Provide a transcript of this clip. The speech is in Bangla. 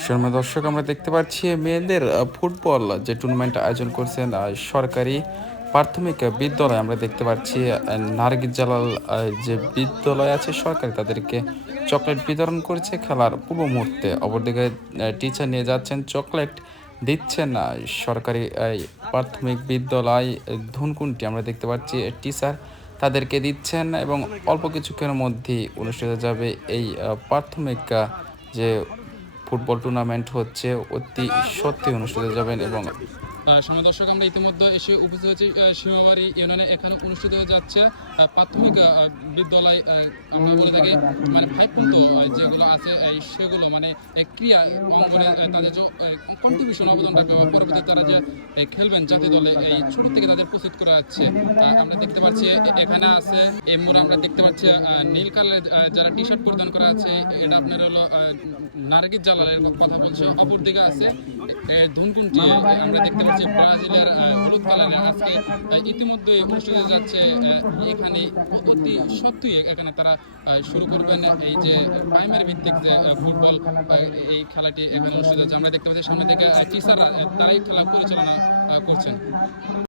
সম্মানিত দর্শক, আমরা দেখতে পাচ্ছি মেয়েদের ফুটবল যে টুর্নামেন্ট আয়োজন করছেন সরকারি প্রাথমিক বিদ্যালয়। আমরা দেখতে পাচ্ছি নার্গিস জালাল যে বিদ্যালয় আছে সরকারি, তাদেরকে চকলেট বিতরণ করছে খেলার পূর্ব মুহূর্তে। অপরদিকে টিচার নিয়ে যাচ্ছেন, চকলেট দিচ্ছেন সরকারি প্রাথমিক বিদ্যালয় ধুনকুন্টি। আমরা দেখতে পাচ্ছি টিচার তাদেরকে দিচ্ছেন এবং অল্প কিছুক্ষণের মধ্যেই অনুষ্ঠিত যাবে এই প্রাথমিক যে ফুটবল টুর্নামেন্ট হচ্ছে অতি সত্যি অনুষ্ঠিত যাবেন। এবং সময় দর্শক, আমরা ইতিমধ্যে এসে উপস্থিত হয়েছি সীমাবাড়ি ইউনিয়নে। এখানে অনুষ্ঠিত হয়ে যাচ্ছে প্রাথমিক বিদ্যালয়, আমরা বলে থাকি মানে 5 যেগুলো আছে সেগুলো মানে ক্রিয়া অঙ্গনে তাদের যে কন্ট্রিবিউশন অবদান রাখবে বা পরবর্তীতে তারা যে খেলবেন জাতীয় দলে, এই ছোট থেকে তাদের প্রস্তুত করা যাচ্ছে। আমরা দেখতে পাচ্ছি এখানে আছে এই মোড়ে আমরা দেখতে পাচ্ছি নীল কালারের যারা টি শার্ট পরিধান করা আছে, এটা আপনার হলো নার্গিস জালালের কথা বলছে। অপর দিকে আছে ধুনকুন্টি, আমরা দেখতে পাচ্ছি ব্রাজিলের হলুদ কালারের। আজকে ইতিমধ্যে অনুষ্ঠিত যাচ্ছে এখানে অতি সত্যই এখানে তারা শুরু করবেন এই যে প্রাইমারি ভিত্তিক যে ফুটবল, এই খেলাটি এখানে অনুষ্ঠিত হচ্ছে। আমরা দেখতে পাচ্ছি সামনে থেকে টিচাররা তারাই খেলা পরিচালনা করছেন।